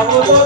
કરાવો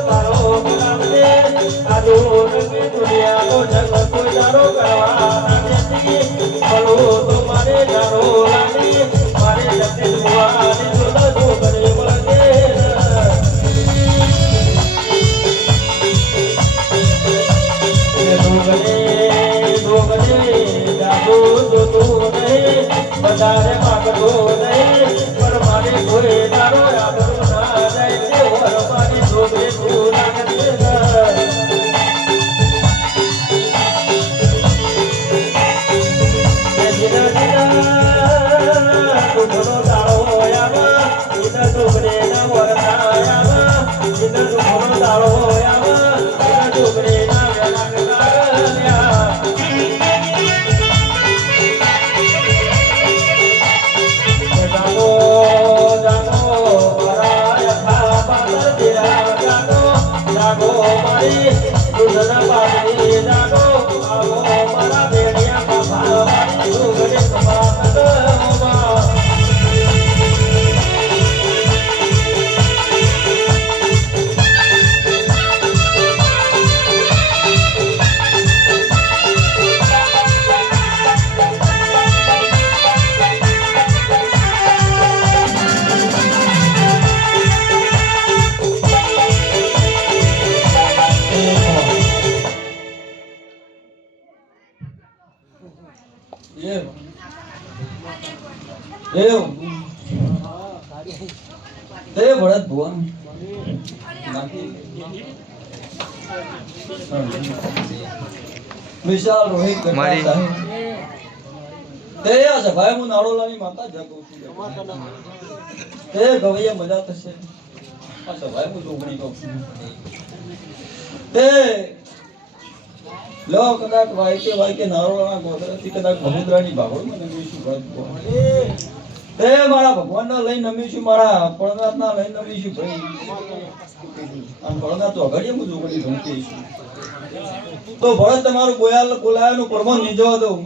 એવું તે ભરત ભુવન વિશાલ રોહિત મારી-. તે આ સભાએ હું નાળોલાની માતા જગું છું તે મજા થશે સભાએ હું જોગણી કહું છું લો તે ભરત તમારું બોયાલ બોલાયાનું પ્રમાણ નહીં જવા દઉં.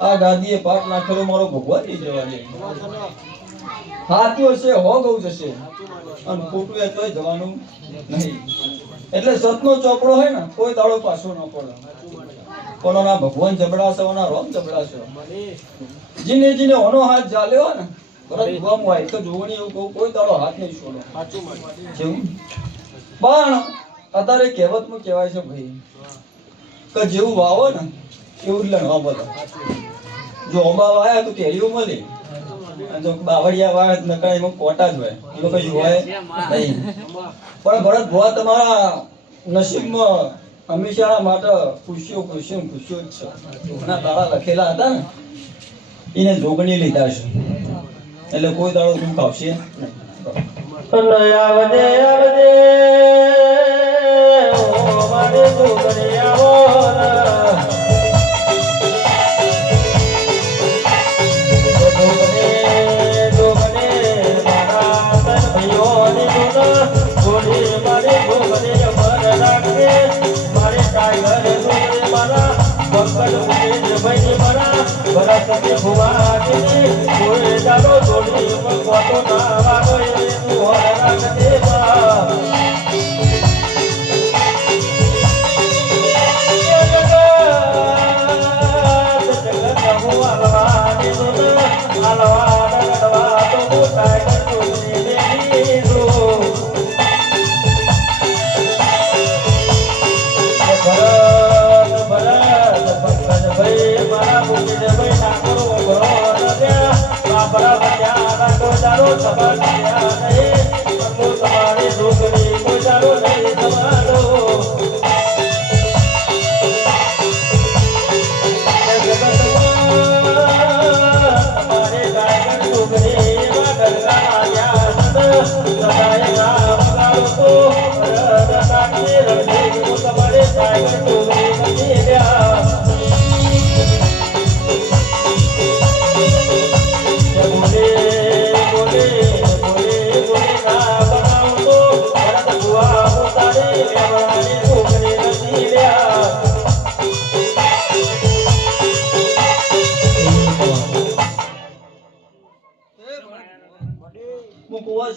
આ ગાદીએ પાક નાખેલો મારો ભગવાન નહીં જવા દે. સાચું હશે હો ગૌ જશે અને ખોટું એ જવાનું નહીં. એટલે સતનો ચોપડો હોય ને કોઈ દાડો પાછો ન પડે. પણ ભગવાન જબડાશે ઓના રોમ જબડાશે. જીને જીને ઓનો હાથ જાલ્યો ને ભરત ગમ હોય તો જોગણી એવું કહું કોઈ દાડો હાથ નહીં છોડો. જેવું? પણ અત્યારે કહેવતમાં કહેવાય છે ભાઈ કે જેવું વાવો ને એવું જ લણવા બધા જો અંબા વાયા તો કેરીઓ મળે. અને જો બાવળિયા તો નકરા એમાં કોટા જ હોય. એમાં કશું હોય નહીં. પણ ભરત ભવા તમારા નસીબમાં હંમેશા માટે ખુશીઓ ખુશીઓ ખુશીઓ જ છે. ઘણા તાળા લખેલા હતા ને, એને જોગણી લીધા છે. એટલે કોઈ દાડો દુઃખ આવશે નહીં. આવજે આવજે. ભરત કે ભુવાની કોઈ દાડો થોડી કોટો ના વાગો સબર વ્યારા તો જારો સબર વ્યારા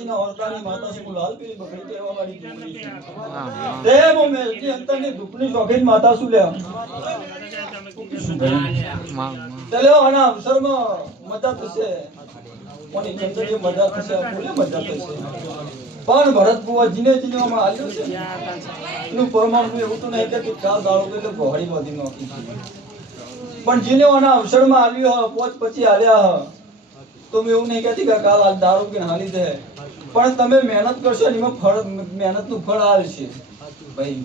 હું ઓરતાની માતા છું હું લાલ બકરી કહેવા વાળી તે હું મેલતી અંતરની દુઃખની શોખીન માતા છું લ્યા ચાલો આના અવસરમાં મજા થશે. કોની જિંદગી મજા થશે ફૂલે મજા થશે. પણ ભરત બુવા જીને જીને આવ્યો છે એનું પરમાણુ એવું તો નહીં કે કાલ દાડો કે એટલે ગોહડી બધી નોખી પણ જીને આના અવસરમાં આવ્યો હ પોચ પછી હાલ્યા તો મેં એવું નહીં કહેતી કે કાલ દારૂ પીને હાલી દે. પણ તમે મહેનત કરશો ને એમાં ફળ મહેનતનું ફળ આવે છે. ભાઈ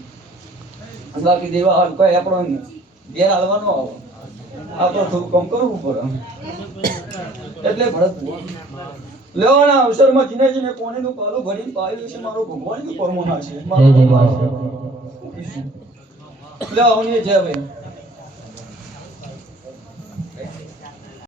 બાકી દેવા હાલ કોઈ આપણો ઘેર હાલવાનો આવો. આપણે થોડું કામ કરવું પડે. એટલે ભરત લેવાના અવસરમાં જીને જીને કોણીનું પાલું ભરીને પાયું છે? મારો ભગવાનનું પરમોના છે? મારો ભગવાન છે. લે જય ભાઈ